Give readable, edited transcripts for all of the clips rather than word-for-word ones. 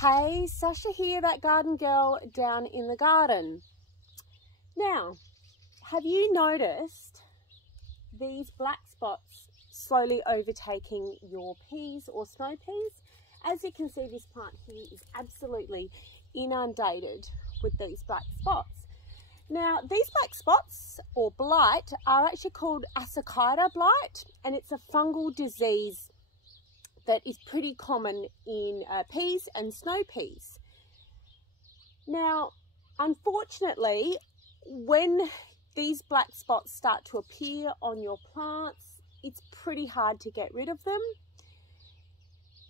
Hey, Sasha here, that garden girl down in the garden. Now, have you noticed these black spots slowly overtaking your peas or snow peas? As you can see, this plant here is absolutely inundated with these black spots. Now, these black spots or blight are actually called Ascochyta blight, and it's a fungal disease that is pretty common in peas and snow peas. Now, unfortunately, when these black spots start to appear on your plants, it's pretty hard to get rid of them.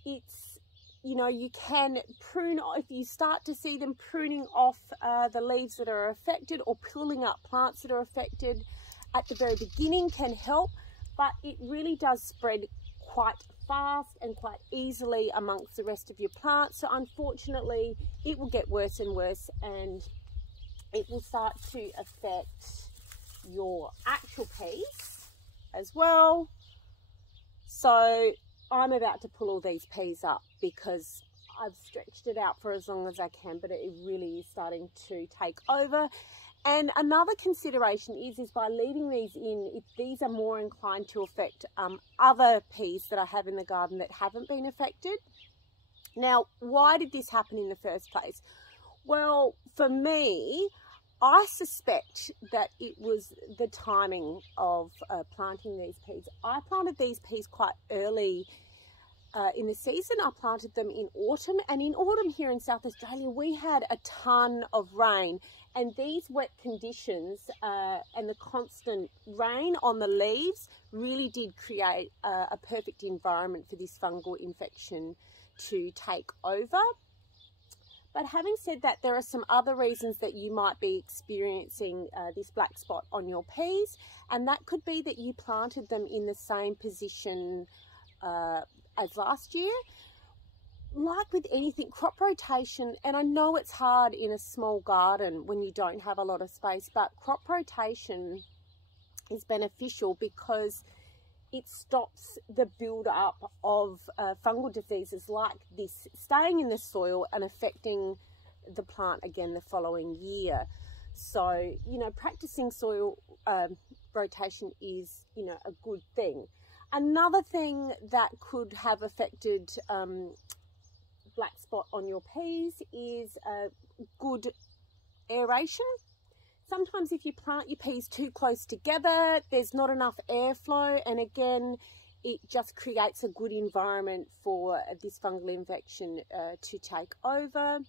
You can prune, if you start to see them pruning off the leaves that are affected or pulling up plants that are affected at the very beginning can help, but it really does spread quite fast and quite easily amongst the rest of your plants. So unfortunately, it will get worse and worse, and it will start to affect your actual peas as well. So I'm about to pull all these peas up because I've stretched it out for as long as I can, but it really is starting to take over. And another consideration is by leaving these in, if these are more inclined to affect other peas that I have in the garden that haven't been affected. Now, why did this happen in the first place? Well, for me, I suspect that it was the timing of planting these peas. I planted these peas quite early in the season. I planted them in autumn, and in autumn here in South Australia we had a ton of rain, and these wet conditions and the constant rain on the leaves really did create a perfect environment for this fungal infection to take over. But having said that, there are some other reasons that you might be experiencing this black spot on your peas, and that could be that you planted them in the same position as last year. Like with anything, crop rotation, and I know it's hard in a small garden when you don't have a lot of space, but crop rotation is beneficial because it stops the build-up of fungal diseases like this staying in the soil and affecting the plant again the following year. So, practicing soil rotation is, a good thing. Another thing that could have affected black spot on your peas is good aeration. Sometimes if you plant your peas too close together, there's not enough airflow, and again, it just creates a good environment for this fungal infection to take over.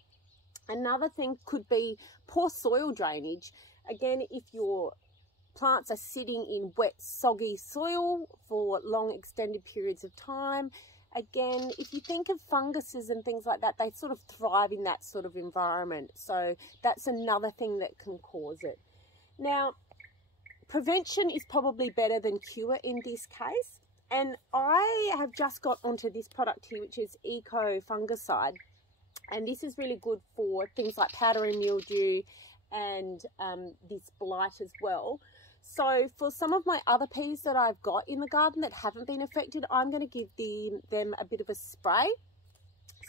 Another thing could be poor soil drainage. Again, if your plants are sitting in wet, soggy soil for long extended periods of time, again, if you think of funguses and things like that, they sort of thrive in that sort of environment. So that's another thing that can cause it. Now, prevention is probably better than cure in this case. And I have just got onto this product here, which is Eco Fungicide. And this is really good for things like powdery mildew and this blight as well. So for some of my other peas that I've got in the garden that haven't been affected, I'm going to give them a bit of a spray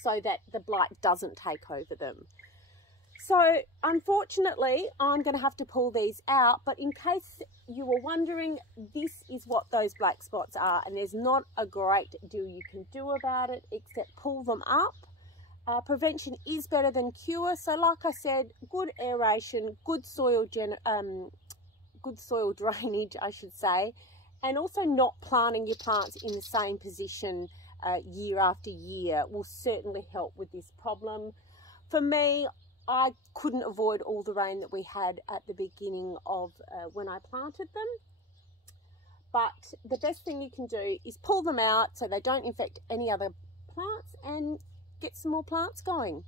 so that the blight doesn't take over them. So unfortunately, I'm going to have to pull these out, but in case you were wondering, this is what those black spots are, and there's not a great deal you can do about it except pull them up. Prevention is better than cure. So like I said, good aeration, good soil drainage, I should say, and also not planting your plants in the same position year after year will certainly help with this problem. For me, I couldn't avoid all the rain that we had at the beginning of when I planted them, but the best thing you can do is pull them out so they don't infect any other plants and get some more plants going.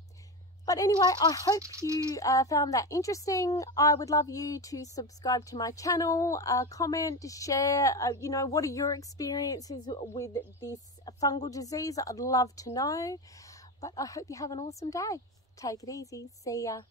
But anyway, I hope you found that interesting. I would love you to subscribe to my channel, comment, share, what are your experiences with this fungal disease? I'd love to know. But I hope you have an awesome day. Take it easy. See ya.